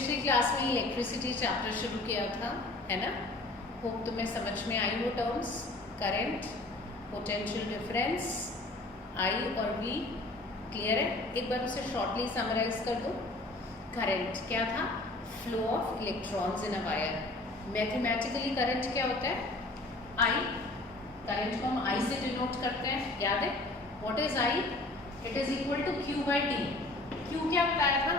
पिछली क्लास में electricity chapter शुरू किया था, है ना। होप तुम्हें समझ में आई वो टर्म्स, करंट, पोटेंशियल डिफरेंस, आई और वी। क्लियर है? एक बार उसे शॉर्टली समराइज कर दो। करंट क्या था? Flow of electrons in a wire. Mathematically current क्या होता है? आई। करंट को हम आई से डिनोट करते हैं, याद है? What is I? It is equal to Q by T. Q क्या बताया था?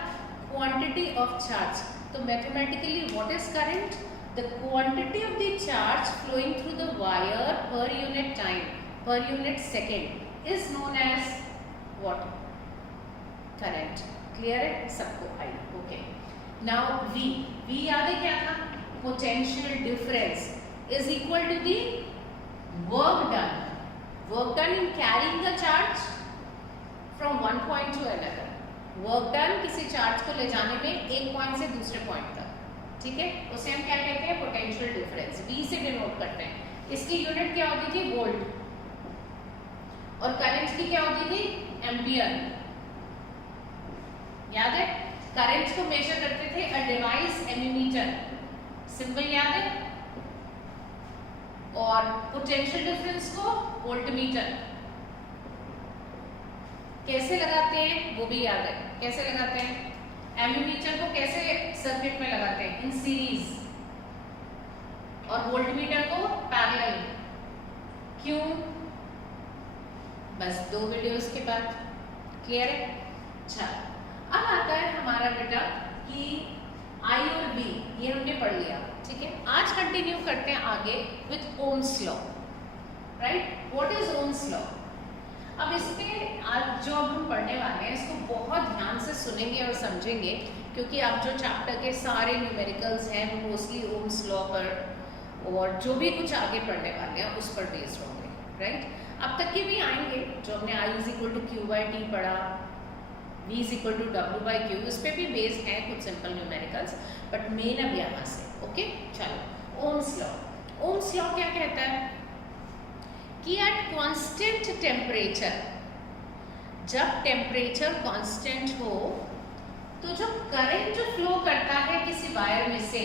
Quantity of charge. तो mathematically what is current? The quantity of the charge flowing through the wire per unit time, per unit second is known as what? Current. Clear है सबको? I. Okay, now V. V याद है क्या था? Potential difference is equal to the work done, work done in carrying the charge from one point two another. Work done किसी charge को ले जाने में एक पॉइंट से दूसरे पॉइंट तक, ठीक है, उसे हम क्या कहते हैं? Potential difference. वी से डिनोट करते हैं। इसकी यूनिट क्या होती थी? वोल्ट। और करंट की क्या होती थी? एम्पियर। याद है? करंट को मेजर करते थे अ डिवाइस एमीमीटर, सिंपल याद है? और पोटेंशियल डिफरेंस को वोल्टमीटर। कैसे लगाते हैं वो भी याद है? कैसे लगाते हैं? एमीमीटर को कैसे सर्किट में लगाते हैं? In series. और वोल्टमीटर को पैरेलल। क्यों? बस 2 वीडियोस के बाद। क्लियर है? अच्छा, अब आता है हमारा बेटा कि आई और वी, ये हमने पढ़ लिया, ठीक है। आज कंटिन्यू करते हैं आगे with Ohm's law. Right? What is Ohm's law? अब इसमें आज जो अब हम पढ़ने वाले हैं इसको बहुत ध्यान से सुनेंगे और समझेंगे, क्योंकि आप जो चैप्टर के सारे न्यूमेरिकल्स हैं वो मोस्टली ओम्स लॉ पर और जो भी कुछ आगे पढ़ने वाले हैं उस पर बेस्ड होंगे। राइट? अब तक के भी आएंगे, जो हमने I is equal to Q by T पढ़ा, V is equal to W by Q, इस पर भी बेस्ड हैं कुछ सिंपल न्यूमेरिकल्स, बट मेन अब यहाँ से। ओके, चलो। Ohm's law. ओम्स लॉ क्या कहता है कि एट कांस्टेंट टेम्परेचर, जब टेम्परेचर कांस्टेंट हो तो जो करंट जो फ्लो करता है किसी वायर में से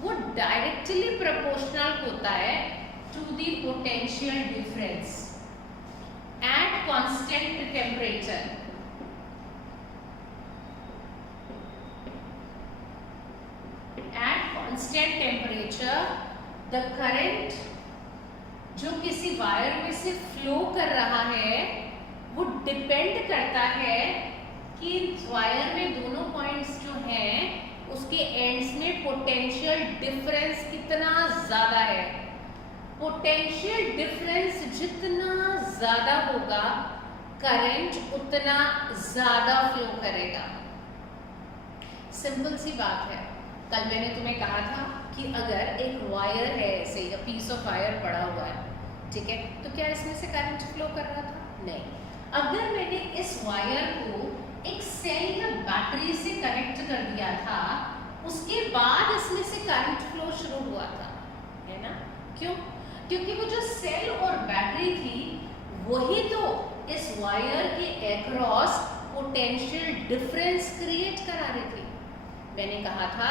वो डायरेक्टली प्रोपोर्शनल होता है to the potential difference at constant temperature. At constant temperature the current जो किसी वायर में से फ्लो कर रहा है वो डिपेंड करता है कि वायर में दोनों पॉइंट्स जो हैं उसके एंड्स में पोटेंशियल डिफरेंस कितना ज्यादा है। पोटेंशियल डिफरेंस जितना ज्यादा होगा करंट उतना ज्यादा फ्लो करेगा। सिंपल सी बात है। कल मैंने तुम्हें कहा था कि अगर एक वायर है, ऐसे या पीस ऑफ वायर पड़ा हुआ है, ठीक है, तो क्या इसमें से करंट फ्लो कर रहा था? नहीं। अगर मैंने इस वायर को एक सेल या बैटरी से कनेक्ट कर दिया था, उसके बाद इसमें से करंट फ्लो शुरू हुआ था, है ना? क्यों? क्योंकि वो जो सेल और बैटरी थी वही तो इस वायर के अक्रॉस पोटेंशियल डिफरेंस क्रिएट करा रही थी। मैंने कहा था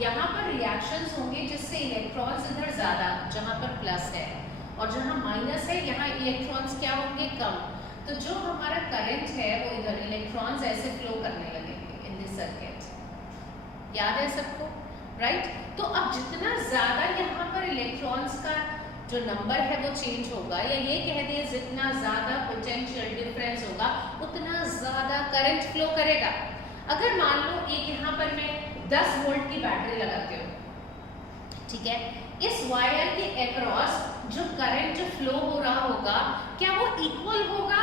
यहाँ पर रिएक्शंस होंगे जिससे इलेक्ट्रॉन्स इधर ज्यादा, जहाँ पर प्लस है, और जहाँ माइनस है यहाँ इलेक्ट्रॉन्स क्या होंगे? कम। तो जो हमारा करंट है वो इधर इलेक्ट्रॉन्स ऐसे फ्लो करने लगेंगे इन दिस सर्किट। याद है सबको? राइट? तो अब जितना ज्यादा यहाँ पर इलेक्ट्रॉन्स का जो नंबर है वो चेंज होगा, या ये कह दिए जितना ज्यादा पोटेंशियल डिफरेंस होगा उतना ज्यादा करंट फ्लो करेगा। अगर मान लो एक यहाँ पर मैं 10 वोल्ट की बैटरी लगाती हूँ, ठीक है, इस वायर के अक्रॉस जो करंट जो फ्लो हो रहा होगा क्या वो इक्वल होगा?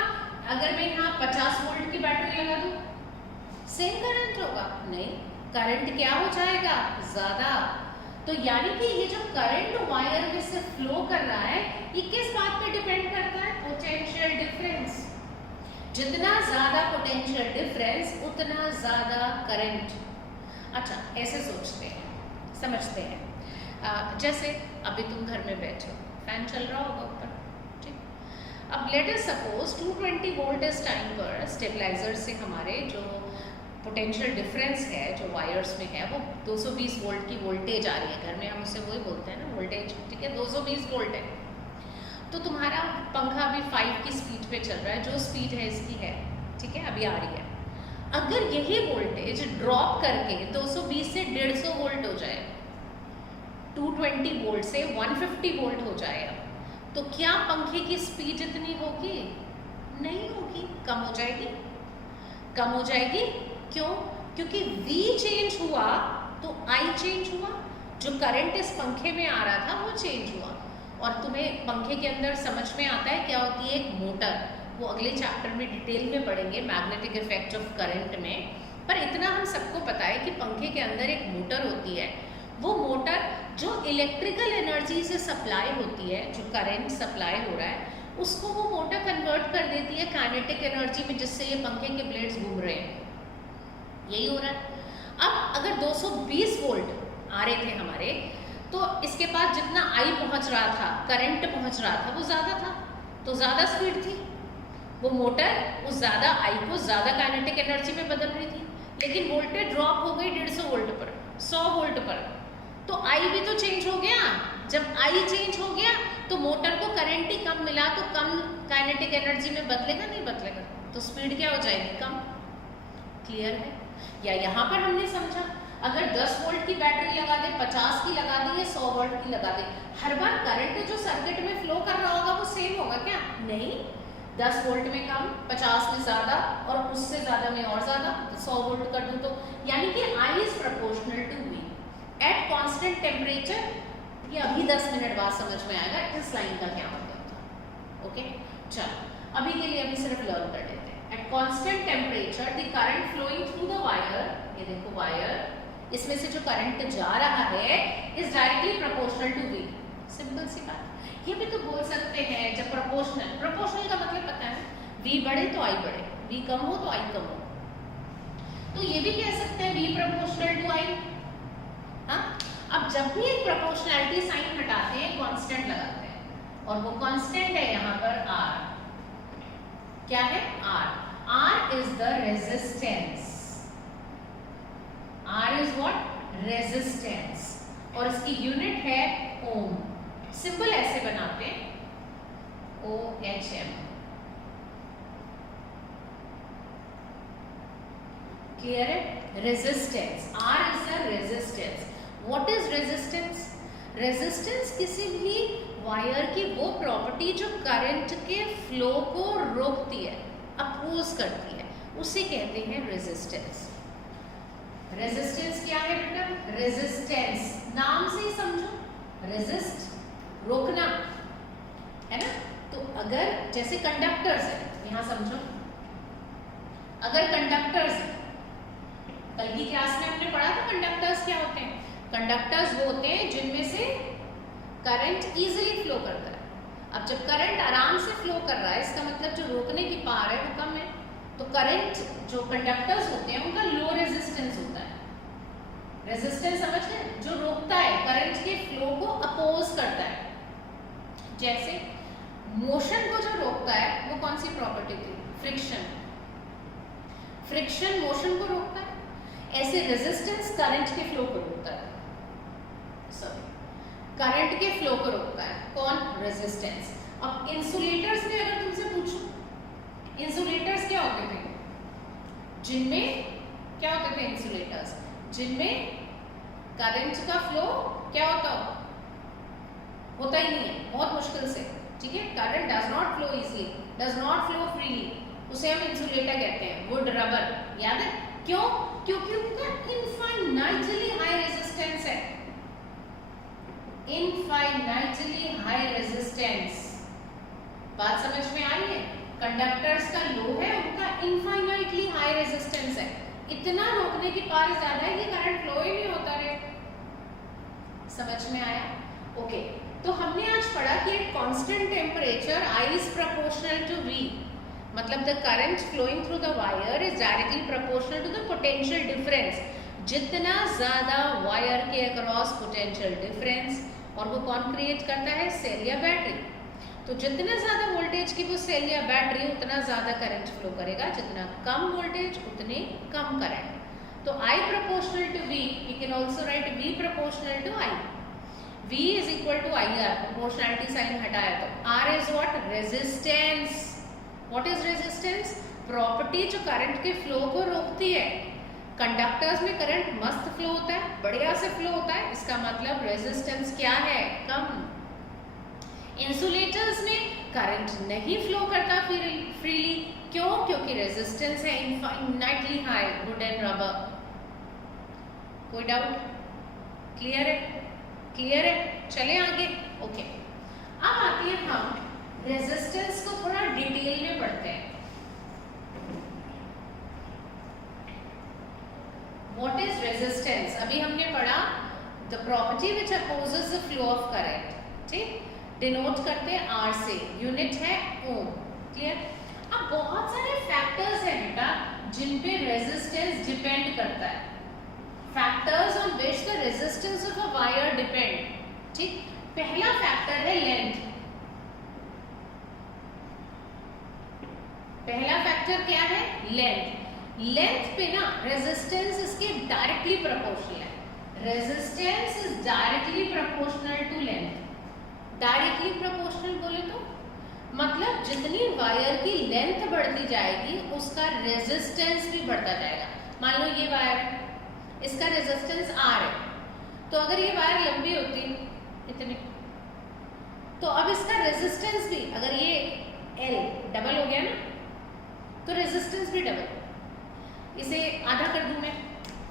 अगर मैं यहाँ 50 वोल्ट की बैटरी लगा दूँ, सेम करंट होगा? नहीं, करंट क्या हो जाएगा? ज्यादा। तो यानी कि ये जो करंट वायर में से फ्लो कर रहा है ये किस बात पे डिपेंड करता है? Potential difference. जितना ज्यादा पोटेंशियल डिफरेंस उतना ज्यादा करंट। अच्छा, ऐसे सोचते हैं, समझते हैं। जैसे अभी तुम घर में बैठे हो, फैन चल रहा होगा ऊपर, ठीक। अब लेट अस सपोज 220 वोल्ट इस टाइम पर स्टेबलाइजर से हमारे जो पोटेंशियल डिफरेंस है जो वायर्स में है वो 220 वोल्ट की वोल्टेज आ रही है, घर में हम उसे वही बोलते हैं ना वोल्टेज, ठीक है, 220 वोल्ट है। तो तुम्हारा पंखा अभी 5 की स्पीड पे चल रहा है, जो स्पीड है इसकी है, ठीक है, अभी आ रही है। अगर यही वोल्टेज ड्रॉप करके 220 से 150 वोल्ट हो जाए, 220 वोल्ट से 150 वोल्ट हो जाए, तो क्या पंखे की स्पीड इतनी होगी? नहीं होगी, कम हो जाएगी, कम हो जाएगी। क्यों? क्योंकि V चेंज हुआ तो I चेंज हुआ, जो करंट इस पंखे में आ रहा था वो चेंज हुआ। और तुम्हें पंखे के अंदर समझ में आता है क्या होती है एक मोटर, वो अगले चैप्टर में डिटेल में पढ़ेंगे मैग्नेटिक इफेक्ट ऑफ करंट में। पर इतना हम सबको पता है कि पंखे के अंदर एक मोटर होती है, वो मोटर जो इलेक्ट्रिकल एनर्जी से सप्लाई होती है, जो करंट सप्लाई हो रहा है उसको वो मोटर कन्वर्ट कर देती है काइनेटिक एनर्जी में, जिससे ये पंखे के ब्लेड्स घूम रहे हैं, यही हो रहा है। अब अगर 220 वोल्ट आ रहे थे हमारे, तो इसके पास जितना आई पहुंच रहा था, करंट पहुंच रहा था, वो ज़्यादा था, तो ज़्यादा स्पीड थी, वो मोटर उस ज़्यादा आई को ज़्यादा काइनेटिक एनर्जी में बदल रही थी। लेकिन वोल्टेज ड्रॉप हो गई 150 वोल्ट पर, 100 वोल्ट पर, तो आई भी तो चेंज हो गया। जब आई चेंज हो गया तो मोटर को करंट ही कम मिला, तो कम काइनेटिक एनर्जी में बदलेगा, नहीं बदलेगा, तो स्पीड क्या हो जाएगी? कम। क्लियर है? या यहाँ पर हमने समझा अगर 10 वोल्ट की बैटरी लगा दे, 50 की लगा दे या 100 वोल्ट की लगा दे, हर बार करंट जो सर्किट में फ्लो कर रहा होगा वो सेम होगा क्या? नहीं, 10 वोल्ट में कम, 50 में ज़्यादा और उससे ज़्यादा में और ज़्यादा, 100 वोल्ट कर दूँ तो, यानी कि I is proportional to V at constant temperature. ये अभी 10 मिनट बाद समझ में आएगा इस लाइन का क्या मतलब था। ओके, चलो अभी के लिए अभी सिर्फ लर्न कर लेते हैं। At constant temperature the current flowing through the wire, ये देखो वायर, इसमें से जो करंट जा रहा है is directly proportional to V। Simple सी बात। ये भी तो बोल सकते हैं जब प्रोपोर्शनल, प्रोपोर्शनल का मतलब पता है, V बढ़े तो I बढ़े, V कम हो तो I कम हो, तो ये भी कह सकते हैं V प्रोपोर्शनल टू I। हाँ, अब जब भी एक प्रोपोर्शनैलिटी साइन हटाते हैं कांस्टेंट लगाते हैं, और वो कांस्टेंट है यहाँ पर R। क्या है? R। R is the resistance. R is what? Resistance. और इसकी यूनिट है ओम। सिंपल ऐसे बनाते हैं, OHM। क्लियर है? Resistance, R is the resistance. What is resistance? Resistance किसी भी वायर की वो प्रॉपर्टी जो करंट के फ्लो को रोकती है, अपोज करती है, उसे कहते हैं रेजिस्टेंस। रेजिस्टेंस क्या है बेटा? रेजिस्टेंस नाम से ही समझो, रेजिस्ट रोकना है ना। तो अगर जैसे कंडक्टर्स है, यहां समझो, अगर कंडक्टर्स है, कल की क्लास में हमने पढ़ा था कंडक्टर्स क्या होते हैं। कंडक्टर्स वो होते हैं जिनमें से करंट इजीली फ्लो करता है। अब जब करंट आराम से फ्लो कर रहा है, इसका मतलब जो रोकने की पावर है वो कम है, तो करंट जो कंडक्टर्स होते हैं उनका लो रेजिस्टेंस होता है। रेजिस्टेंस समझ गए? जो रोकता है, करंट के फ्लो को अपोज करता है। जैसे मोशन को जो रोकता है वो कौन सी प्रॉपर्टी थी? फ्रिक्शन। फ्रिक्शन मोशन को रोकता है, ऐसे रेजिस्टेंस करंट के फ्लो को रोकता है। सॉरी, करंट के फ्लो को रोकता है कौन? रेजिस्टेंस। अब इंसुलेटर्स में अगर तुमसे पूछूं, इंसुलेटर्स क्या होते थे? जिनमें क्या होते थे इंसुलेटर्स? जिनमें करंट का फ्लो क्या होता ही नहीं है, बहुत मुश्किल से, ठीक है। Current does not flow easily, does not flow freely, उसे हम इंसुलेटर कहते हैं। वुड, रबर, याद है? क्यों? क्योंकि उनका इनफाइनाइटली हाई रेजिस्टेंस है। इनफाइनाइटली हाई रेजिस्टेंस, बात समझ में आई है? कंडक्टर्स का लो है, उनका इनफाइनाइटली हाई रेजिस्टेंस है, इतना रोकने की पावर ज्यादा है कि करंट फ्लो ही नहीं होता रहे। समझ में आया? ओके, तो हमने आज पढ़ा कि at constant temperature I is proportional to V, मतलब the current flowing through the wire is directly proportional to the potential difference. जितना ज्यादा वायर के अक्रॉस पोटेंशियल डिफरेंस, और वो कौन क्रिएट करता है? सेल या बैटरी। तो जितना ज्यादा वोल्टेज की वो सेल या बैटरी उतना ज़्यादा करंट फ्लो करेगा, जितना कम वोल्टेज उतने कम करंट। तो I proportional to V, we can also write V proportional to I. V is equal to IR, proportionality sign हटाया तो R is what? Resistance. What is resistance? Property जो current के flow को रोकती है। Conductors में current मस्त flow होता है, बढ़िया से फ्लो होता है, इसका मतलब रेजिस्टेंस क्या है? कम। इंसुलेटर्स में करंट नहीं फ्लो करता फ्रीली, क्यों? क्योंकि रेजिस्टेंस है infinitely high, would and rubber. कोई डाउट? क्लियर है? क्लियर है? चले आगे। ओके, अब आती है हम रेजिस्टेंस को थोड़ा डिटेल में पढ़ते हैं। What is resistance? अभी हमने पढ़ा the property which opposes the flow of current, ठीक, डिनोट करते हैं आर से, यूनिट है ओम। क्लियर? अब बहुत सारे फैक्टर्स हैं बेटा जिन पे रेजिस्टेंस डिपेंड करता है, factors on which the resistance of a wire depend. ठीक, पहला फैक्टर है लेंथ। पहला फैक्टर क्या है? लेंथ। लेंथ पे ना रेजिस्टेंस इसके डायरेक्टली प्रोपोर्शनल है। Resistance is directly proportional to length. Directly proportional बोले तो मतलब जितनी वायर की लेंथ बढ़ती जाएगी उसका रेजिस्टेंस भी बढ़ता जाएगा। मान लो ये वायर है, इसका रेजिस्टेंस R है, तो अगर ये वायर लंबी होती इतनी, तो अब इसका रेजिस्टेंस भी, अगर ये L डबल हो गया ना, तो रेजिस्टेंस भी डबल। इसे आधा कर दूं मैं,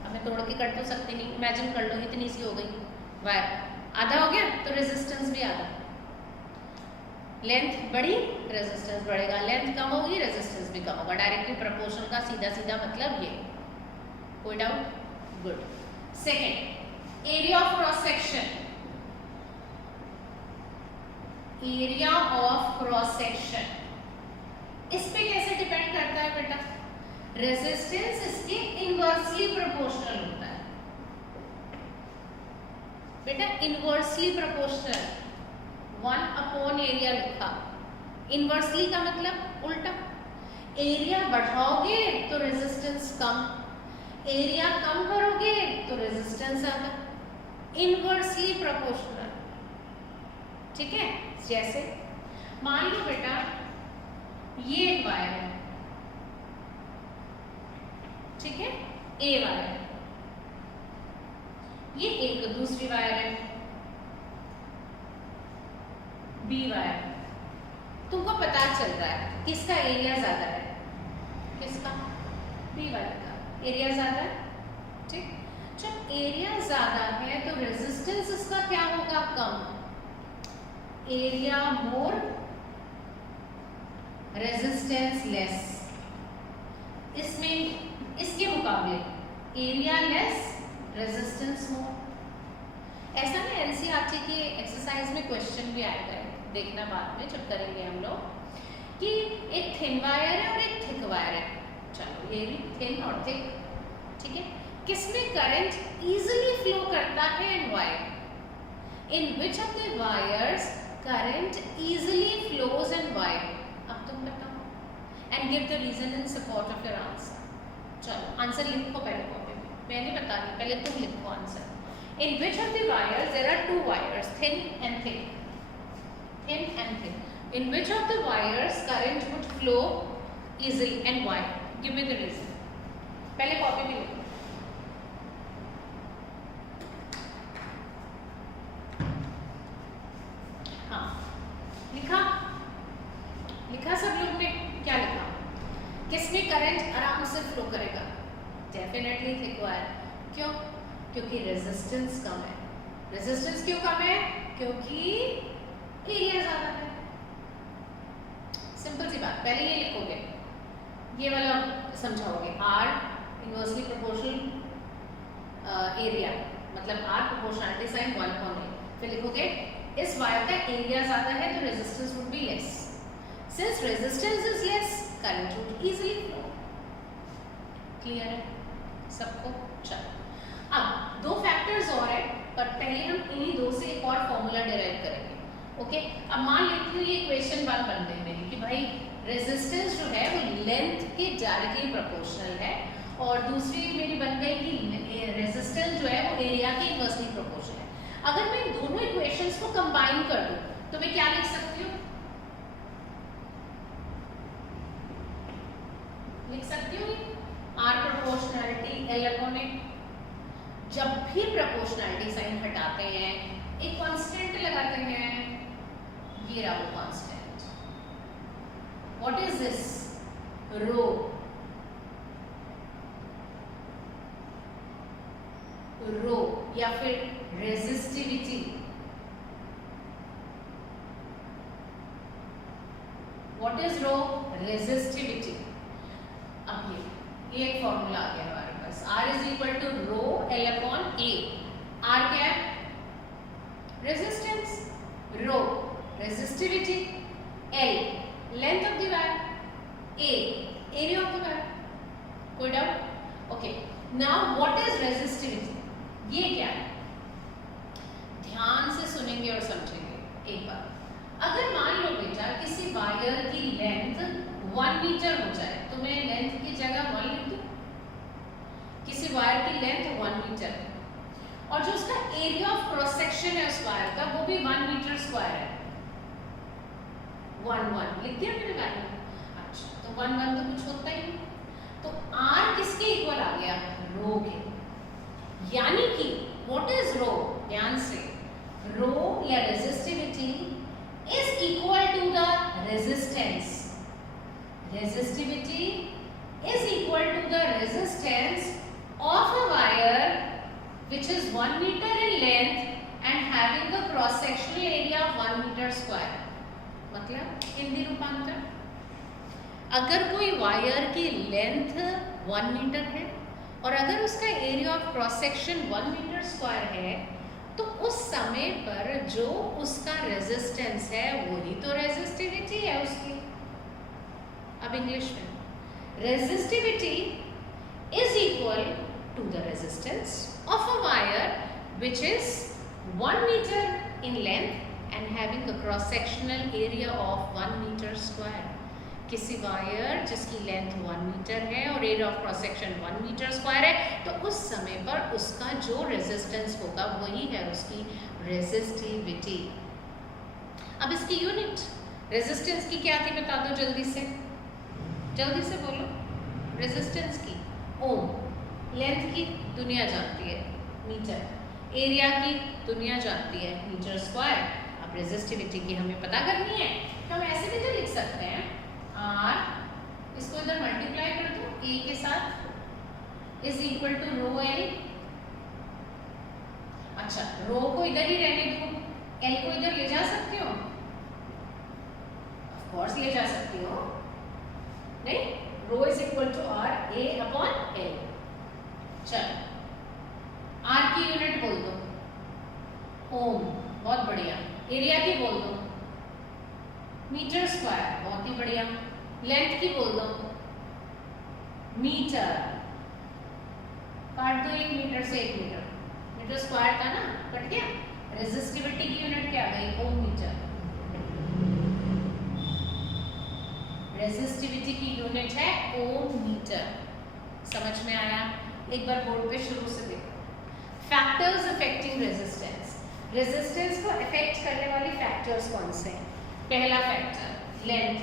अब मैं तोड़ के कर तो सकती नहीं, इमेजिन कर लो इतनी सी हो गई वायर, आधा हो गया तो रेजिस्टेंस भी आधा। लेंथ बढ़ी, रेजिस्टेंस बढ़ेगा, लेंथ कम होगी, रेजिस्टेंस भी कम होगा। डायरेक्टली प्रोपोर्शनल का सीधा सीधा मतलब ये। कोई doubt? Good. Second, area of cross section. Area of cross section इस पे कैसे डिपेंड करता है बेटा? रेजिस्टेंस इसके इनवर्सली प्रोपोर्शनल होता है बेटा, इनवर्सली प्रोपोर्शनल। 1 अपॉन एरिया लिखा, इनवर्सली का मतलब उल्टा। एरिया बढ़ाओगे तो रेजिस्टेंस कम, एरिया कम करोगे तो रेजिस्टेंस ज्यादा। इनवर्सली प्रोपोर्शनल, ठीक है? जैसे मान लो बेटा ये एक वायर है, ठीक है, ए वायर, ये एक दूसरी वायर है बी वायर। तुमको पता चल रहा है किसका एरिया ज्यादा है? किसका? बी वायर का एरिया ज्यादा है, ठीक। जब एरिया ज्यादा है तो रेजिस्टेंस इसका क्या होगा? कम। Area more, resistance less. इसमें इसके मुकाबले एरिया लेस, रेजिस्टेंस मोर। ऐसा ना एनसीईआरटी के एक्सरसाइज में क्वेश्चन भी आएगा, देखना बाद में जब करेंगे हम लोग, कि एक थिन वायर है और एक थिक वायर है। चलो ये भी थिन और थिक, ठीक है। किसमें करंट इजीली फ्लो करता है and why? In which of the wires current easily flows and why? अब तुम बताओ and give the reason in support of your answer. चलो आंसर लिखो पहले कॉपी में, मैं नहीं बता रही, पहले तुम लिखो answer. In which of the wires there are two wires, thin and thick, thin and thick. In which of the wires current would flow easily and why? Give me the reason. पहले copy में लिखो। हाँ लिखा, लिखा सब लोग ने? क्या लिखा? किसमें करंट आराम से फ्लो करेगा? Definitely thick wire. क्यों? क्योंकि रेजिस्टेंस कम है। रेजिस्टेंस क्यों कम है? क्योंकि एरिया ज्यादा है। सिंपल सी बात, पहले ये लिखोगे, ये वाला समझाओगे, R इनवर्सली प्रोपोर्शनल एरिया, मतलब R प्रोपोर्शनलिटी साइन 1/8। फिर लिखोगे इस वायर का एरिया ज्यादा है तो resistance would be less. Since resistance is less, current would easily flow. Clear है सबको? चलो अब दो फैक्टर्स और है, पर पहले हम इन्हीं दो से एक और फॉर्मूला डिराइव करेंगे। ओके, अब मान लेती हूँ ये इक्वेशन 1 बन गई मेरी कि भाई रेजिस्टेंस जो है वो लेंथ के डायरेक्टली प्रोपोर्शनल है, और दूसरी मेरी बन गई कि रेजिस्टेंस जो है वो एरिया के इनवर्सली प्रोपोर्शनल है। अगर मैं दोनों इक्वेशंस को कंबाइन कर दूं तो मैं क्या लिख सकती हूँ? लिख सकती हूँ आर प्रोपोर्शनलिटी एल अपॉन ए। जब भी प्रोपोर्शनलिटी साइन हटाते हैं एक कांस्टेंट लगाते हैं, ये रहा वो constant. What is this? Rho. Rho या फिर resistivity. What is rho? Resistivity. अब ये एक फॉर्मूला आ गया हमारे पास, R is equal to rho L upon A. R क्या है? Resistance, rho resistivity, L length of the wire, A area of the wire. कोई doubt? Okay, now what is resistivity? ये क्या है? ध्यान से सुनेंगे और समझेंगे एक बार। अगर मान लो बेटा किसी वायर की लेंथ 1 मीटर हो जाए, तो मैं लेंथ की जगह 1 लिख दूं। किसी वायर की लेंथ 1 मीटर है और जो उसका एरिया ऑफ क्रॉस सेक्शन है उस वायर का वो भी 1 मीटर स्क्वायर है। 1 लिख दिया मैंने वैल्यू। अच्छा, तो 1 तो कुछ होता ही नहीं, तो R किसके इक्वल आ गया? रो के। यानी कि व्हाट इज रो? ध्यान से, रो या resistivity is equal to the resistance. Resistivity is equal to the resistance of a wire which is 1 meter in length and having a cross sectional area of 1 meter square। मतलब हिंदी रूपांतर, अगर कोई wire की length 1 metre है और अगर उसका area of cross section 1 metre square है, तो उस समय पर जो उसका रेजिस्टेंस है वही तो रेजिस्टिविटी है उसकी। अब इंग्लिश में, resistivity is equal to the resistance of a wire which is 1 metre in length and having a cross sectional area of 1 metre square. किसी वायर जिसकी लेंथ 1 मीटर है और area of cross section 1 metre square है, तो उस समय पर उसका जो रेजिस्टेंस होगा वही है उसकी रेजिस्टिविटी। अब इसकी यूनिट रेजिस्टेंस की क्या थी बता दो जल्दी से बोलो। रेजिस्टेंस की ओम, लेंथ की दुनिया जानती है मीटर, एरिया की दुनिया जानती है मीटर स्क्वायर। अब रेजिस्टिविटी की हमें पता करनी है, तो हम ऐसे भी तो लिख सकते हैं R, इसको इधर मल्टीप्लाई कर दो A के साथ, is equal to rho L। अच्छा, रो को इधर ही रहने दो, L को इधर ले जा सकते हो? ऑफ कोर्स ले जा सकती हो। नहीं, rho is equal to R A upon L। चलो, R की यूनिट बोल दो ओम, बहुत बढ़िया। एरिया की बोल दो मीटर स्क्वायर, बहुत ही बढ़िया। लेंथ की बोल दो मीटर, काट दो 1 मीटर से 1 मीटर, मीटर स्क्वायर था ना, कट गया। रेजिस्टिविटी की यूनिट क्या गई? ओम मीटर। रेजिस्टिविटी की यूनिट है ओम मीटर। समझ में आया? एक बार बोर्ड पे शुरू से देखो। फैक्टर्स अफेक्टिंग रेजिस्टेंस, रेजिस्टेंस को अफेक्ट करने वाली फैक्टर्स कौन से हैं? पहला फैक्टर लेंथ,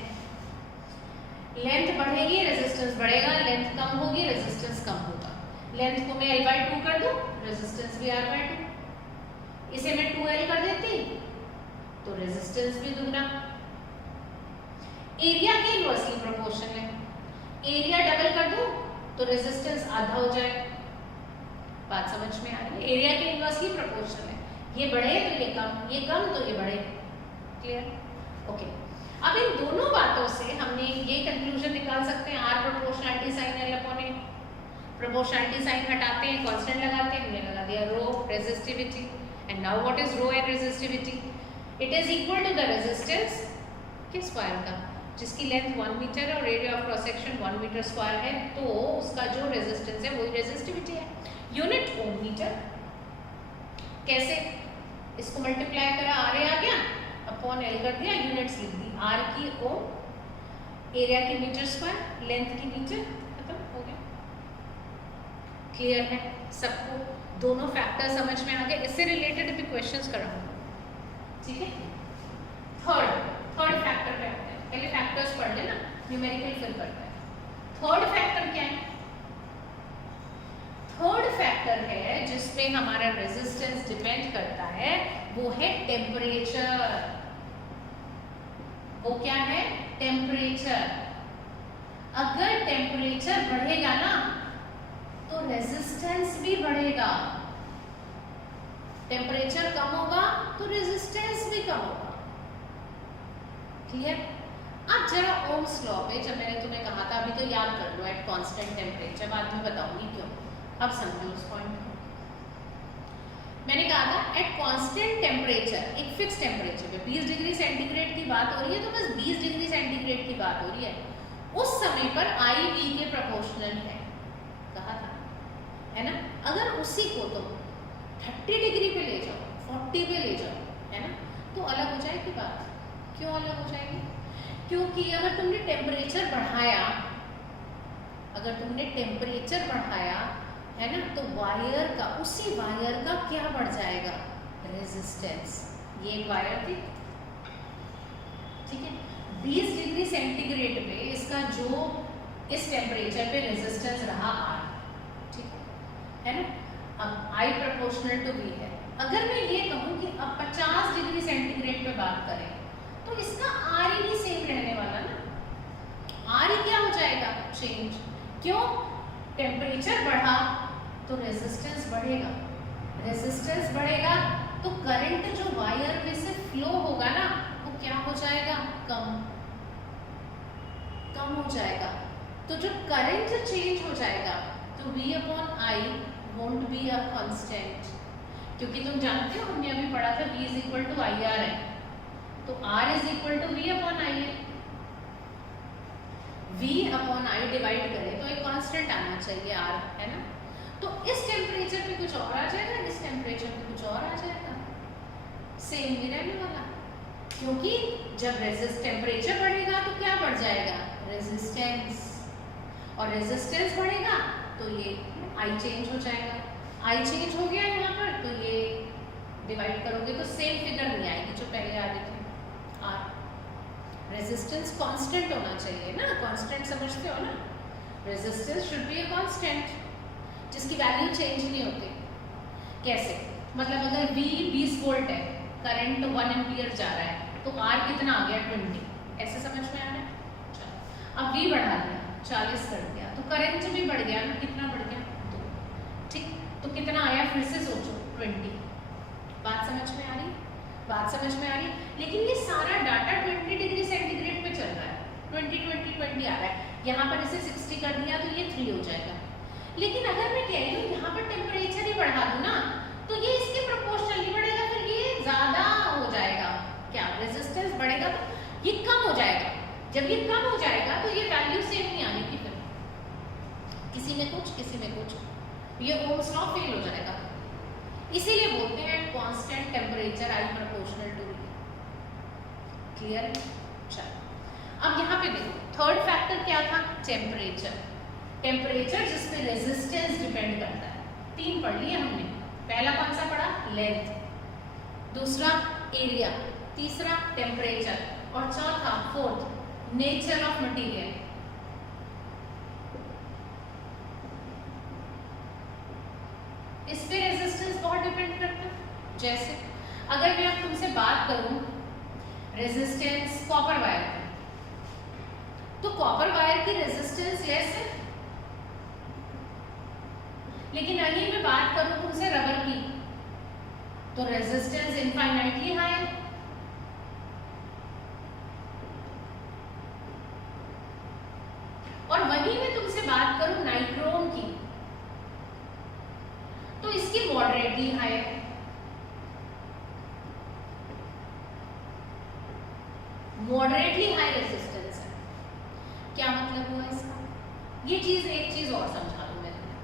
लेंथ बढ़ेगी रेजिस्टेंस बढ़ेगा, लेंथ कम होगी रेजिस्टेंस कम होगा। लेंथ को मैं L/2 कर दूं, रेजिस्टेंस भी R/2। इसे मैं 2L कर देती तो रेजिस्टेंस भी दुगना। एरिया के इनवर्सली प्रोपोर्शन है, एरिया डबल कर दूं तो रेजिस्टेंस आधा हो जाए। बात समझ में आ रही है? एरिया के इनवर्सली प्रोपोर्शनल है, ये बढ़े तो ये कम, ये कम तो ये बढ़े। क्लियर? ओके, अब इन दोनों बातों से हमने ये कंक्लूजन निकाल सकते हैं R proportionality sign L upon A। Proportionality sign हटाते हैं, कांस्टेंट लगाते हैं, हमने लगा दिया rho resistivity. And now what is rho and resistivity? It is equal to the resistance किस वायर का? जिसकी लेंथ 1 मीटर है और area of cross section 1 metre square है, तो उसका जो रेजिस्टेंस है वही रेजिस्टिविटी है। Unit ohm metre. कैसे? इसको मल्टीप्लाई करा, आर आ गया, अपॉन एल कर दिया, यूनिट्स लिख दी, आर की ओम, एरिया की मीटर स्क्वायर, लेंथ की मीटर, खत्म हो गया। क्लियर है सबको? दोनों फैक्टर समझ में आ गए? इससे रिलेटेड भी क्वेश्चंस कराऊंगा, ठीक है। थर्ड फैक्टर क्या होता है? पहले फैक्टर्स पढ़ लेना, न्यूमेरिकल फिर करते हैं। थर्ड फैक्टर क्या है? थर्ड फैक्टर है जिसमें हमारा रेजिस्टेंस डिपेंड करता है, वो है टेम्परेचर। वो क्या है? टेम्परेचर। अगर टेम्परेचर बढ़ेगा ना तो रेजिस्टेंस भी बढ़ेगा, टेम्परेचर कम होगा तो रेजिस्टेंस भी कम होगा। क्लियर? अब जरा ओम्स लॉ पे, जब मैंने तुम्हें कहा था, अभी तो याद कर लो, एट कांस्टेंट टेम्परेचर, बाद में बताऊंगी क्यों, अब समझो उस पॉइंट को। मैंने कहा था एट कांस्टेंट टेम्परेचर, एक फिक्स टेम्परेचर पे 20 डिग्री सेंटीग्रेड की बात हो रही है, तो बस 20 डिग्री सेंटीग्रेड की बात हो रही है, उस समय पर आई वी के प्रोपोर्शनल है, कहा था, है ना। अगर उसी को तुम 30 डिग्री पे ले जाओ, 40 पे ले जाओ, है ना, तो अलग हो जाएगी बात। क्यों अलग हो जाएगी? क्योंकि अगर तुमने टेम्परेचर बढ़ाया, है ना, तो वायर का, उसी वायर का क्या बढ़ जाएगा? रेजिस्टेंस। ये एक वायर थी, ठीक है, 20 डिग्री सेंटीग्रेड पे इसका जो इस टेम्परेचर पे रेजिस्टेंस रहा R, ठीक है ना। अब I प्रोपोर्शनल टू V है। अगर मैं ये कहूँ कि अब 50 डिग्री सेंटीग्रेड पे बात करें तो इसका R ही सेम रहने वाला ना, R ही क्या हो जाएगा? चेंज। क्यों? टेम्परेचर बढ़ा तो रेजिस्टेंस बढ़ेगा, रेजिस्टेंस बढ़ेगा तो करंट जो वायर में से फ्लो होगा ना, वो क्या हो जाएगा? कम हो जाएगा। तो जो करंट चेंज हो जाएगा तो V upon I won't be a constant, क्योंकि तुम जानते हो, हमने अभी पढ़ा था V is equal to I R है, तो R is equal to V upon I है। V अपॉन I डिवाइड करें तो एक कांस्टेंट आना चाहिए R, है ना। तो इस टेम्परेचर पे कुछ और आ जाएगा, इस टेम्परेचर पे कुछ और आ जाएगा, सेम ही रहने वाला। क्योंकि जब टेम्परेचर बढ़ेगा तो क्या बढ़ जाएगा? रेजिस्टेंस। और रेजिस्टेंस बढ़ेगा तो ये I चेंज हो जाएगा, I चेंज हो गया यहाँ पर, तो ये डिवाइड करोगे तो सेम फिगर नहीं आएगी जो पहले आ रही थी, R। रेजिस्टेंस कांस्टेंट होना चाहिए ना, कांस्टेंट समझते हो ना, resistance should be a constant जिसकी वैल्यू चेंज नहीं होती। कैसे? मतलब अगर V 20 वोल्ट है, करंट 1 एम्पियर जा रहा है, तो R कितना आ गया? 20। ऐसे समझ में आ रहा है? चलो, अब V बढ़ा दिया, 40 कर दिया, तो करंट भी बढ़ गया ना, कितना बढ़ गया? 2। ठीक, तो कितना आया? फिर से सोचो, 20। बात समझ में आ रही? बात समझ में आ रही? लेकिन ये सारा डाटा 20 डिग्री सेंटीग्रेड पे चल रहा है, 20 20 20 आ रहा है। यहाँ पर इसे 60 कर दिया तो ये 3 हो जाएगा। लेकिन अगर मैं कह रही हूँ यहाँ पर टेम्परेचर ही बढ़ा दूँ ना, तो ये इसके प्रोपोर्शनल नहीं बढ़ेगा, फिर ये ज्यादा हो जाएगा। क्या? रेजिस्टेंस बढ़ेगा तो ये कम हो जाएगा। जब ये कम हो जाएगा तो ये वैल्यू सेम नहीं आएगी, फिर किसी में कुछ, किसी में कुछ, ये ओम्स लॉ फेल हो जाएगा। इसीलिए बोलते हैं constant temperature I proportional to V। Clear है? चलो, अब यहाँ पे देखो, थर्ड फैक्टर क्या था? टेम्परेचर। टेम्परेचर जिसपे रेजिस्टेंस डिपेंड करता है। 3 पढ़ लिए हमने। पहला कौन सा पढ़ा? लेंथ, दूसरा एरिया, तीसरा टेम्परेचर, और चौथा, फोर्थ, नेचर ऑफ मटेरियल। इस पे रेजिस्टेंस बहुत डिपेंड करता है। जैसे अगर मैं अब तुमसे बात करूं रेजिस्टेंस कॉपर वायर की, तो कॉपर वायर की रेजिस्टेंस लेस है, लेकिन अगर मैं बात करूं तुमसे रबर की, तो रेजिस्टेंस इनफाइनाइटली हाई है। और वहीं मैं तुमसे बात करूं नाइक्रोम की, तो इसकी मॉडरेटली हाई है। मॉडरेटली हाई रेजिस्टेंस है। क्या मतलब हुआ इसका? ये चीज, एक चीज और समझा दूं मैं तुम्हें।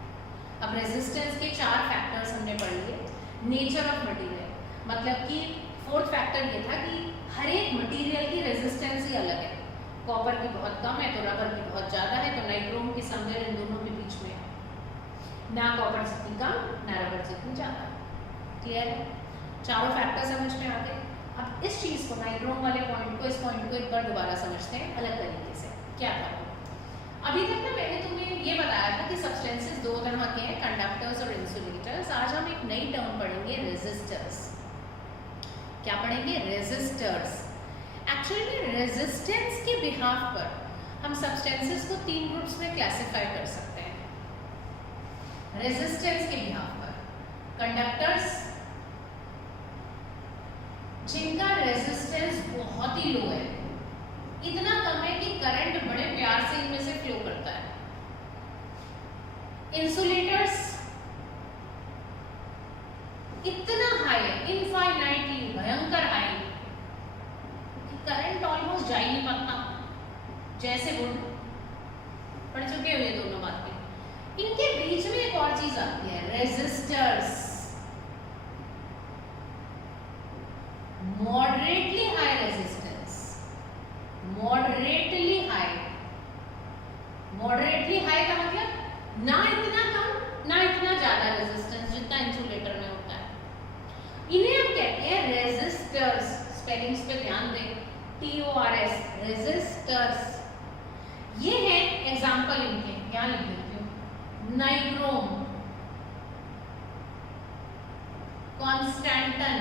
अब रेजिस्टेंस के 4 फैक्टर्स हमने पढ़ लिए। नेचर ऑफ मटेरियल, मतलब कि फोर्थ फैक्टर ये था कि हर एक मटेरियल की रेजिस्टेंस ही अलग है। कॉपर की बहुत कम है तो रबर की बहुत ज़्यादा है, तो नाइक्रोम की समवेयर इन दोनों के बीच में है। ना कॉपर जितनी कम ना रबर जितनी ज़्यादा। क्लियर है? चारों फैक्टर समझ में आ गए। अब इस चीज़ को, नाइक्रोम वाले पॉइंट को, इस पॉइंट को एक बार दोबारा समझते हैं अलग तरीके से। क्या करो, अभी तक ना मैंने तुम्हें ये बताया था कि सब्सटेंसेस दो तरह के हैं, कंडक्टर्स और इंसुलेटर्स। आज हम एक नई टर्म पढ़ेंगे, रेजिस्टर्स। क्या पढ़ेंगे? रेजिस्टर्स। एक्चुअली में रेजिस्टेंस के बिहाफ पर हम सब्सटेंसेस को तीन ग्रुप्स में क्लासिफाई कर सकते हैं। रेजिस्टेंस के बिहाफ पर कंडक्टर्स जिनका रेजिस्टेंस बहुत ही लो है, इतना कम है कि करंट बड़े प्यार से इनमें से फ्लो करता है। इंसुलेटर्स इतना हाई है, इनफाइनाइटली भयंकर हाई, कि करंट ऑलमोस्ट जा ही नहीं पाता। जैसे गुड पढ़ चुके हो ये दोनों बातें। इनके बीच में एक और चीज आती है, resistors. Moderately high resistance, moderately high. Moderately high का मतलब ना इतना कम ना इतना ज्यादा रेजिस्टेंस जितना इंसुलेटर में होता है। इन्हें हम कहते हैं रेजिस्टर्स। स्पेलिंग्स पे ध्यान दें, TORS, रेजिस्टर्स। ये है एग्जांपल इनके, यहाँ लिख देती हूँ। नाइक्रोम, कॉन्स्टेंटन,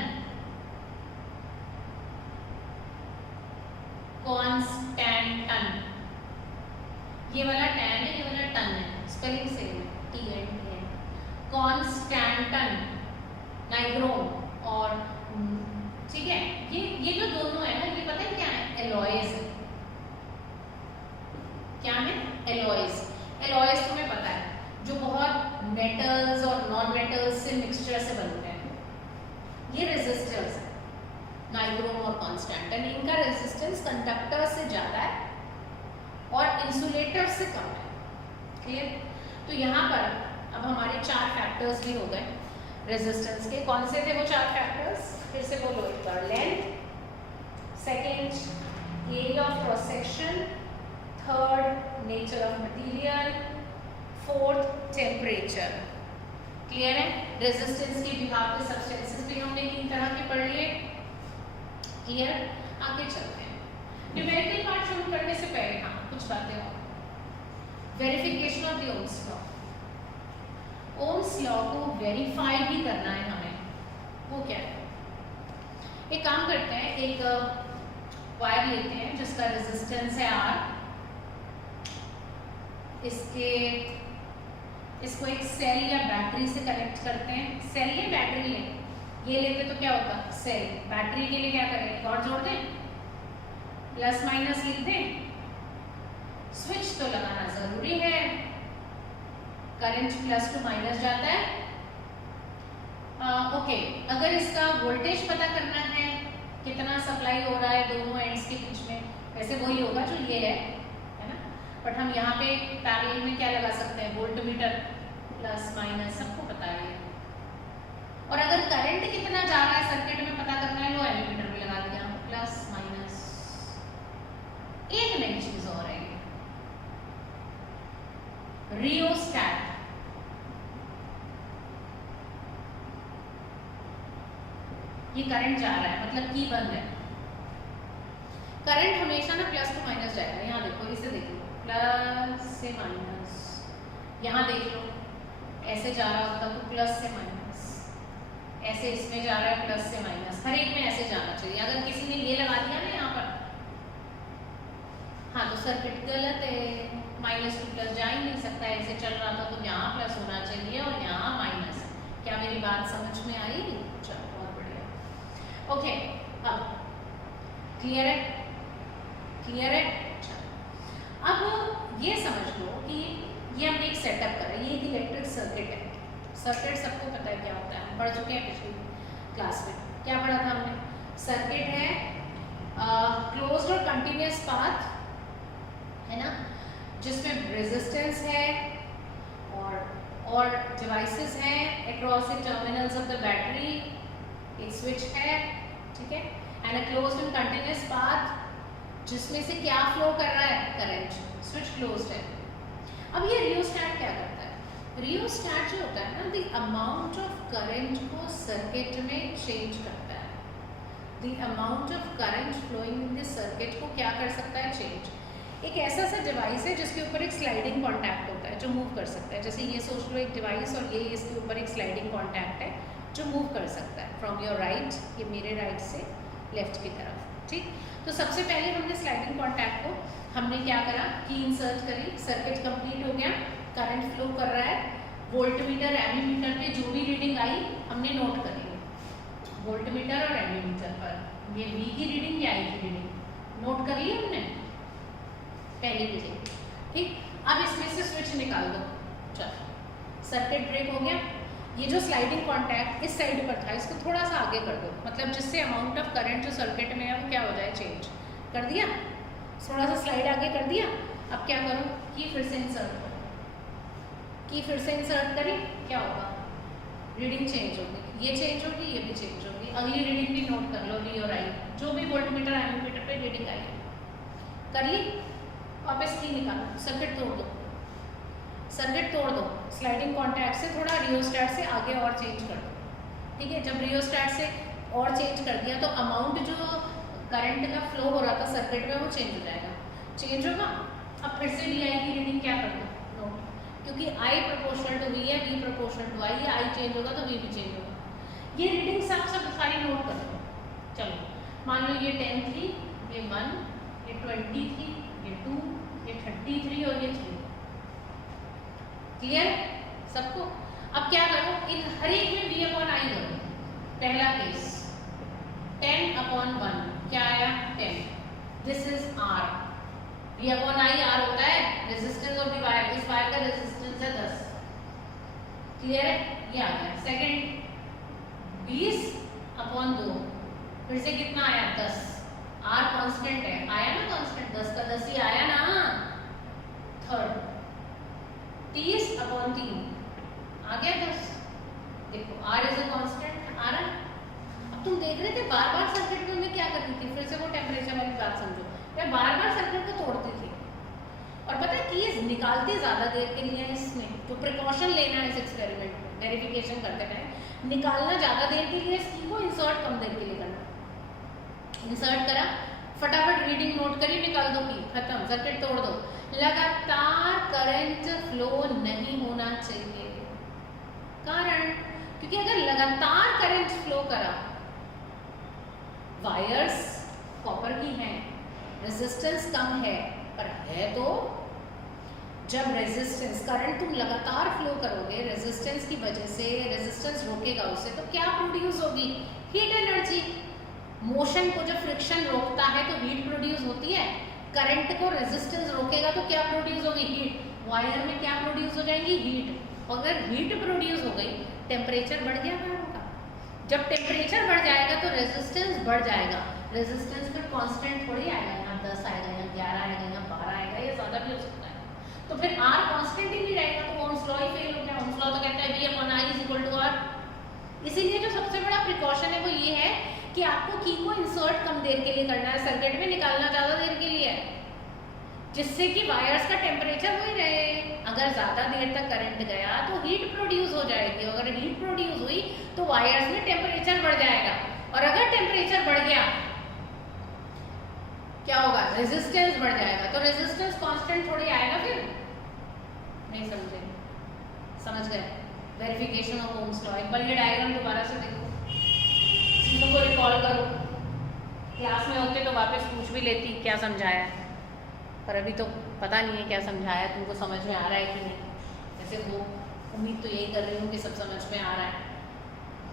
कॉन्स्टेंटन, ये वाला टैन है, ये वाला टन है, स्पेलिंग सेम है, TN। कॉन्स्टेंटन, नाइक्रोम और ठीक है, ये जो दोनों है ना, ये पता है क्या है? एलॉयज है। क्या है? एलॉयज। एलॉयज तुम्हें पता है, जो बहुत मेटल्स और नॉन मेटल्स से मिक्सचर से बनते हैं, ये रेजिस्टर्स है। नाइक्रोम और कॉन्स्टेंटन, इनका रेजिस्टेंस कंडक्टर से ज्यादा है और इंसुलेटर से कम है। क्लियर? तो यहाँ पर अब हमारे चार फैक्टर्स भी हो गए रेजिस्टेंस के। कौन से थे वो चार फैक्टर्स? फिर से बोलो एक बार। Length, second area of cross section, third nature of material, fourth temperature. Clear है? रेजिस्टेंस के बिहाफ पे सब्सटेंसेस भी हमने तीन तरह के पढ़ लिए। क्लियर? आगे चलते हैं। न्यूमेरिकल पार्ट शुरू करने से पहले हाँ कुछ बातें और। Verification of the Ohm's law. Ohm's law को वेरीफाई भी करना है हमें। वो क्या है? एक काम करते हैं, एक वायर लेते हैं जिसका रेजिस्टेंस है R। इसको एक सेल या बैटरी से कनेक्ट करते हैं। सेल या बैटरी लें, ये लेते तो क्या होता? सेल। बैटरी के लिए क्या करें? और जोड़ दें, प्लस माइनस लिख दें। स्विच तो लगाना जरूरी है, करंट प्लस टू माइनस जाता है। ओके, अगर इसका वोल्टेज पता करना है, कितना सप्लाई हो रहा है दोनों एंड्स के बीच में, वैसे वही होगा जो ये है ना। बट हम यहाँ पे पैरेलल में क्या लगा सकते हैं? वोल्टमीटर, प्लस माइनस सबको पता है। और अगर करंट कितना जा रहा है सर्किट में पता करना है, लो एमीटर भी लगा दिया, प्लस माइनस। एक नई चीज और है, रियोस्टैट। ये करंट जा रहा है मतलब की बंद है। करंट हमेशा ना प्लस टू माइनस जाएगा। यहाँ देखो, इसे देख लो, प्लस से माइनस। यहाँ देख लो, ऐसे जा रहा होता तो प्लस से माइनस, ऐसे इसमें जा रहा है प्लस से माइनस, हर एक में ऐसे जाना चाहिए। अगर किसी ने ये लगा दिया ना यहाँ पर, हाँ तो सर्किट गलत है, माइनस टू प्लस जा ही नहीं सकता। ऐसे चल रहा था तो यहाँ प्लस होना चाहिए और यहाँ माइनस। क्या मेरी बात समझ में आई? चलो बहुत बढ़िया। ओके, अब क्लियर है? क्लियर है? अब ये समझ लो कि ये हमने एक सेटअप करा, ये एक इलेक्ट्रिक सर्किट है। सर्किट सबको पता है क्या होता है, हम पढ़ चुके हैं पिछली क्लास में। क्या पढ़ा था हमने? सर्किट है क्लोज्ड और कंटिन्यूअस पाथ, है ना, जिसमें रेजिस्टेंस है और डिवाइसेस हैं across the terminals of the battery. एक स्विच है, ठीक है। And a closed end continuous path जिसमें से क्या फ्लो कर रहा है, करंट, स्विच क्लोज्ड है। अब ये रियोस्टैट क्या करता है, रियोस्टैट जो होता है ना, द अमाउंट ऑफ करंट को सर्किट में चेंज करता है। The amount of current flowing in this circuit को क्या कर सकता है, चेंज। एक ऐसा सा डिवाइस है जिसके ऊपर एक स्लाइडिंग कॉन्टैक्ट होता है जो मूव कर सकता है। जैसे ये सोच लो एक डिवाइस और ये इसके ऊपर एक स्लाइडिंग कॉन्टैक्ट है जो मूव कर सकता है फ्रॉम योर राइट, ये मेरे राइट से लेफ्ट की तरफ, ठीक। तो सबसे पहले हमने स्लाइडिंग कॉन्टैक्ट को हमने क्या करा, की इंसर्ट करी, सर्किट कंप्लीट हो गया, करंट फ्लो कर रहा है, वोल्टमीटर एमीमीटर पे जो भी रीडिंग आई हमने नोट करी, वोल्टमीटर और एमीमीटर पर ये V की रीडिंग या I की रीडिंग नोट कर ली हमने, पहली रीडिंग, ठीक। अब इसमें से स्विच निकाल दो, चलो सर्किट ब्रेक हो गया। ये जो स्लाइडिंग कॉन्टैक्ट इस साइड पर था इसको थोड़ा सा आगे कर दो, मतलब जिससे अमाउंट ऑफ करंट जो सर्किट में है वो क्या हो जाए, चेंज कर दिया, थोड़ा सा स्लाइड आगे कर दिया। अब क्या करो, की फिर से इंसर्ट करो, की फिर से इंसर्ट करी, क्या होगा, रीडिंग चेंज होगी, ये चेंज होगी, ये भी चेंज होगी। अगली रीडिंग भी नोट कर लो, V और I जो भी वोल्टमीटर एमीमीटर पे रीडिंग आई कर ली, वापस की निकालो, सर्किट तोड़ दो, सर्किट तोड़ दो, स्लाइडिंग कॉन्टैक्ट से थोड़ा रियोस्टैट से आगे और चेंज कर दो, ठीक है। जब रियोस्टैट से और चेंज कर दिया तो अमाउंट जो करंट का फ्लो हो रहा था सर्किट में वो चेंज हो जाएगा, चेंज होगा। अब फिर से VI की रीडिंग क्या कर दो, नोट, क्योंकि I प्रोपोर्शनल टू V है, V प्रोपोर्शनल टू I है, I चेंज होगा तो V भी चेंज होगा। ये रीडिंग सब सारी नोट कर दो। चलो मान लो ये 10 थी, ये 1, ये 20 थी, ये 2, ये 33 और ये 3, क्लियर सबको। अब क्या करो, इन हर एक में V अपॉन I करो। पहला केस 10 अपॉन 1 क्या आया, 10, this is R, V upon I R होता है रेजिस्टेंस ऑफ द वायर, इस वायर का रेजिस्टेंस है 10, क्लियर है, ये आ गया। सेकंड 20 अपॉन 2, फिर से कितना आया, 10, R कांस्टेंट है, आया ना कांस्टेंट, 10 का 10 ही आया ना। थर्ड 30 अपॉन 3 आ गया 10, देखो R इज अ कांस्टेंट, आ रहा। अब तुम देख रहे थे बार बार सर्किट में मैं क्या करती थी, फिर से वो टेम्परेचर वाली बात समझो, मैं बार बार सर्किट को तोड़ती थी और पता है कीज निकालते ज़्यादा देर के लिए, इसमें जो प्रिकॉशन लेना है इस एक्सपेरिमेंट में वेरिफिकेशन करते टाइम, निकालना ज़्यादा देर के लिए, इस की को इंसर्ट कम देर के लिए करना। इंसर्ट करा, फटाफट रीडिंग नोट करी, निकाल दो की, खत्म, सर्किट तोड़ दो। लगातार करंट फ्लो नहीं होना चाहिए, कारण क्योंकि अगर लगातार करंट फ्लो करा, वायर्स कॉपर की हैं, रेजिस्टेंस कम है, पर है तो जब रेजिस्टेंस करंट तुम लगातार फ्लो करोगे रेजिस्टेंस की वजह से, रेजिस्टेंस रोकेगा उसे, तो क्या प्रोड्यूस होगी, हीट एनर्जी। मोशन को जब फ्रिक्शन रोकता है तो हीट प्रोड्यूस होती है, करंट को रेजिस्टेंस रोकेगा तो क्या प्रोड्यूस होगी, हीट। वायर में क्या प्रोड्यूस हो जाएगी, हीट। अगर हीट प्रोड्यूस हो गई, टेम्परेचर बढ़ गया वायर का, जब टेम्परेचर बढ़ जाएगा तो रेजिस्टेंस बढ़ जाएगा, रेजिस्टेंस फिर कांस्टेंट थोड़ी आएगा, यहाँ 10 आएगा, यहाँ 11 आएगा, यहाँ 12 आएगा, ये ज़्यादा भी हो सकता है, तो फिर R कांस्टेंट ही नहीं रहेगा, तो ओम्स लॉ ही फेल हो गया। ओम्स लॉ तो कहता है V upon I is equal to R। इसीलिए जो सबसे बड़ा प्रिकॉशन है वो ये है कि आपको की को इंसर्ट कम देर के लिए करना है, सर्किट में निकालना ज़्यादा देर के लिए है, जिससे कि वायर्स का टेम्परेचर वही रहे। अगर ज़्यादा देर तक करंट गया तो हीट प्रोड्यूस हो जाएगी, अगर हीट प्रोड्यूस हुई तो वायर्स में टेम्परेचर बढ़ जाएगा, और अगर टेम्परेचर बढ़ गया क्या होगा, रेजिस्टेंस बढ़ जाएगा, तो रेजिस्टेंस कांस्टेंट थोड़ी आएगा, फिर नहीं समझे, समझ गए। वेरिफिकेशन ऑफ ओम्स लॉ, एक बार ये डायग्राम दोबारा से देखो, चीज़ों को रिकॉल करो, क्लास में होते तो वापस पूछ भी लेती क्या समझाया, पर अभी तो पता नहीं है क्या समझाया, तुमको समझ में आ रहा है कि नहीं। ऐसे हो, उम्मीद तो यही कर रही हूँ कि सब समझ में आ रहा है,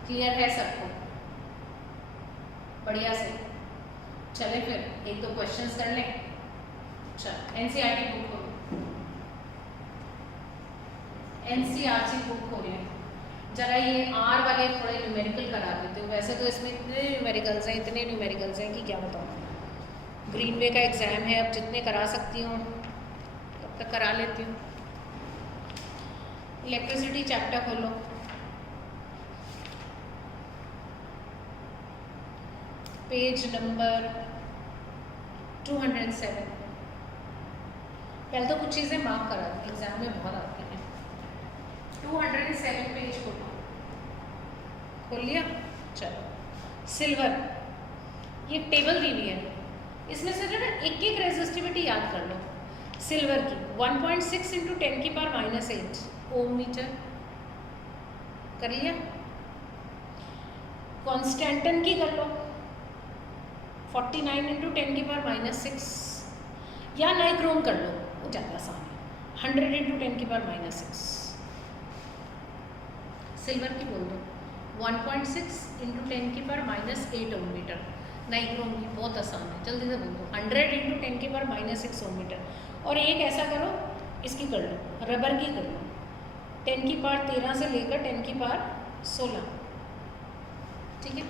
क्लियर है सबको, बढ़िया से। चले फिर एक दो क्वेश्चंस कर लें। चल एनसीईआरटी बुक खोलो, एनसीईआरटी बुक खोलिए जरा, ये आर वाले थोड़े न्यूमेरिकल करा देते हो, वैसे तो इसमें इतने न्यूमेरिकल्स हैं कि क्या बताऊँ। ग्रीनवे का एग्ज़ाम है, अब जितने करा सकती हूँ तब तक करा लेती हूँ। इलेक्ट्रिसिटी चैप्टर खोलो, पेज नंबर 207। पहले तो कुछ चीज़ें मार्क करा दी, एग्जाम में बहुत आती हैं। 207 पेज खोल लिया। चलो, सिल्वर, ये टेबल दी हुई है, इसमें से जो ना एक एक रेजिस्टिविटी याद कर लो। सिल्वर की 1.6 इंटू 10 की पावर -8 ओम मीटर कर लिया। कॉन्स्टेंटन की कर लो 49 इंटू 10 की पावर -6, या नाइक्रोम कर लो, वो ज़्यादा आसान है, 100 इंटू 10 की पावर -6। सिल्वर की बोल दो 1.6 इंटू 10 की पावर -8 ओम मीटर। नाइक्रोम की बहुत आसान है, जल्दी से बोल दो 100 इंटू 10 की पावर -6 ओम मीटर। और एक ऐसा करो, इसकी कर लो, रबर की कर लो 10 की पावर 13 से लेकर 10 की पावर 16। ठीक है,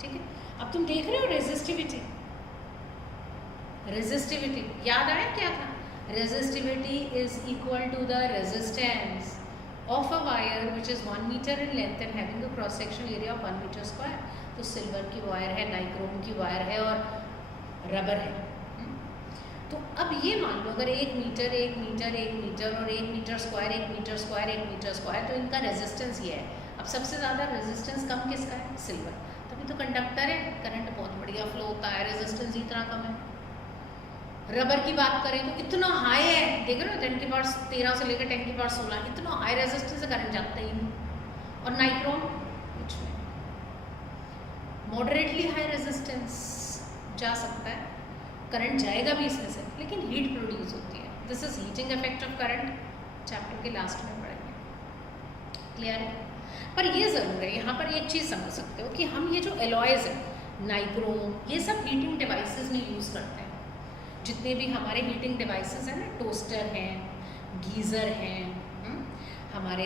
ठीक है। अब तुम देख रहे हो रेजिस्टिविटी, रेजिस्टिविटी याद आया क्या था? Resistivity is equal to the resistance of a wire which is 1 metre in length and having a cross sectional area of 1 metre square. तो सिल्वर की वायर है, नाइक्रोम की वायर है और रबर है। तो अब ये मान लो अगर 1 मीटर 1 मीटर 1 मीटर और 1 metre square 1 metre square 1 metre square, तो इनका रेजिस्टेंस ये है। अब सबसे ज़्यादा रेजिस्टेंस कम किसका है? सिल्वर। तभी तो कंडक्टर है, करंट बहुत बढ़िया फ्लो होता है, रेजिस्टेंस इतना कम है। रबर की बात करें तो इतना हाई है, देख रहे हो 10 की पावर 13 से लेकर 10 की पावर 16, इतना हाई रेजिस्टेंस से करंट जाता ही नहीं। और नाइक्रोम कुछ में मॉडरेटली हाई रेजिस्टेंस जा सकता है, करंट जाएगा भी इसमें से, लेकिन हीट प्रोड्यूस होती है। This is heating effect of current, chapter के लास्ट में पढ़ेंगे। क्लियर है? पर ये ज़रूर है, यहाँ पर एक चीज़ समझ सकते हो कि हम ये जो एलॉयज है, नाइक्रोम, ये सब हीटिंग डिवाइसेस में यूज़ करते हैं। जितने भी हमारे हीटिंग डिवाइसेस हैं ना, टोस्टर हैं, गीज़र हैं, हमारे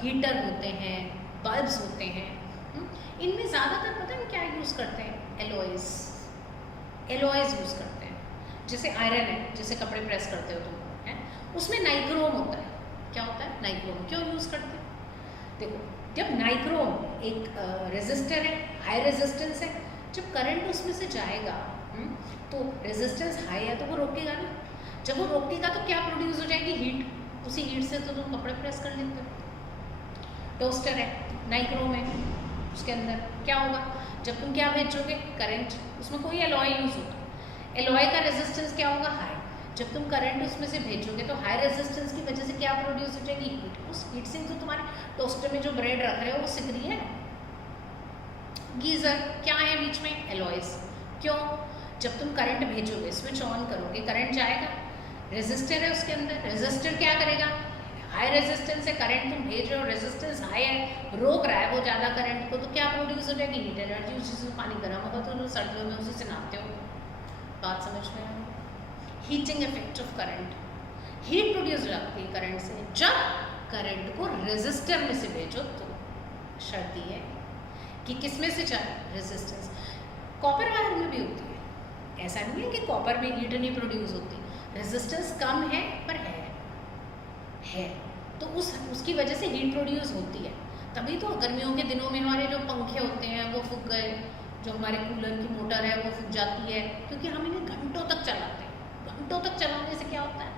हीटर होते हैं, बल्ब्स होते हैं, इनमें ज़्यादातर पता है क्या यूज़ करते हैं? एलॉयज़, एलॉयज़ यूज़ करते हैं। जैसे आयरन है, जैसे कपड़े प्रेस करते हो तुम, है उसमें नाइक्रोम होता है। क्या होता है? नाइक्रोम। क्यों यूज़ करते हैं? देखो, जब नाइक्रोम एक रेजिस्टर है, हाई रेजिस्टेंस है, जब करंट उसमें से जाएगा तो रेजिस्टेंस हाई है तो वो रोकेगा ना। जब वो रोकेगा तो क्या प्रोड्यूस हो जाएगी? हीट। उसी हीट से तो तुम कपड़े प्रेस कर लेते हो। टोस्टर है, नाइक्रोम है, उसके अंदर क्या होगा? जब तुम क्या भेजोगे? करंट। उसमें कोई एलॉय यूज होता, एलॉय का रेजिस्टेंस क्या होगा? हाई। जब तुम करंट उसमें से भेजोगे तो हाई रेजिस्टेंस की वजह से क्या प्रोड्यूस हो जाएगी? हीट। उस हीट से तो तुम्हारे टोस्टर में जो ब्रेड रख रहे हो वो सिक रही है। गीजर क्या है बीच में? एलॉयज। क्यों? जब तुम करंट भेजोगे, स्विच ऑन करोगे, करंट जाएगा, रेजिस्टर है उसके अंदर, रेजिस्टर क्या करेगा? हाई रेजिस्टेंस है, करंट तुम भेज रहे हो, रेजिस्टेंस हाई है, रोक रहा है वो ज़्यादा करंट को, तो क्या प्रोड्यूस हो जाएगी? Heat energy. उसी से पानी गर्म होगा तो सर्दियों में उसी से नहाते हो। बात समझ में आई? Heating effect of current, heat produce हो जाती है करंट से। जब करंट को रेजिस्टर में से भेजो तो शर्त है कि किस में से जाए? रेजिस्टेंस। कॉपर वायर में भी होती है, ऐसा नहीं है कि कॉपर में हीट नहीं प्रोड्यूस होती, रेजिस्टेंस कम है पर है तो उसकी वजह से हीट प्रोड्यूस होती है। तभी तो गर्मियों के दिनों में हमारे जो पंखे होते हैं वो फूक गए, जो हमारे कूलर की मोटर है वो फूक जाती है, क्योंकि हम इन्हें घंटों तक चलाते हैं। घंटों तक चलाने से क्या होता है?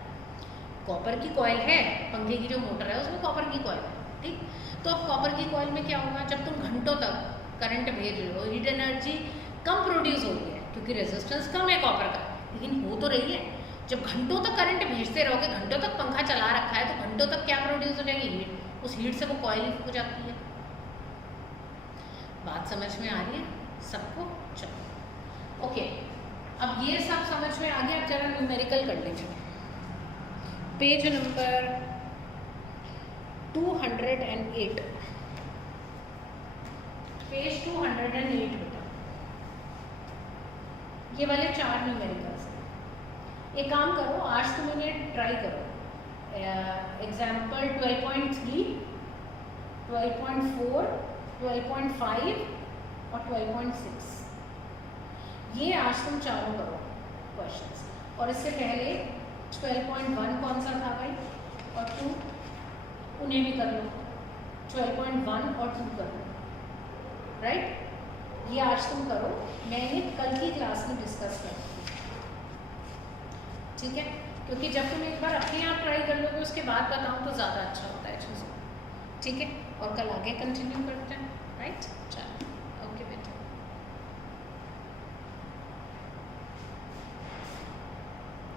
कॉपर की कॉइल है, पंखे की जो मोटर है उसमें कॉपर की कॉइल है, ठीक। तो अब कॉपर की कॉइल में क्या होगा? जब तुम घंटों तक करंट भेज रहे हो, हीट एनर्जी कम प्रोड्यूस हो रही है क्योंकि रेजिस्टेंस कम है कॉपर का, लेकिन हो तो रही है। जब घंटों तक करंट भेजते रहोगे, घंटों तक पंखा चला रखा है, तो घंटों तक क्या प्रोड्यूस हो जाएगी? हीट। उस हीट से वो कॉइल ही हो जाती है। बात समझ में आ रही है सबको? चलो ओके, अब ये सब समझ में आ गया। अब जरा न्यूमेरिकल कर लेंगे। पेज नंबर 208, पेज 208 बेटा, ये वाले 4 न्यूमेरिकल्स हैं। एक काम करो, आज तुम इन्हें ट्राई करो। एग्जाम्पल 12.3, 12.4, 12.5 और 12.6, ये आज तुम चारों करो क्वेश्चंस। और इससे पहले 12.1 कौन सा था भाई, और 2, उन्हें भी कर लो। 12.1 और 2 कर लो, राइट। ये आज तुम करो, मैं ये कल की क्लास में डिस्कस करूँगी, ठीक है? क्योंकि जब तुम एक बार अपने आप ट्राई कर लोगे उसके बाद बताऊँ तो ज़्यादा अच्छा होता है चीज़ों, ठीक है? और कल आगे कंटिन्यू करते हैं।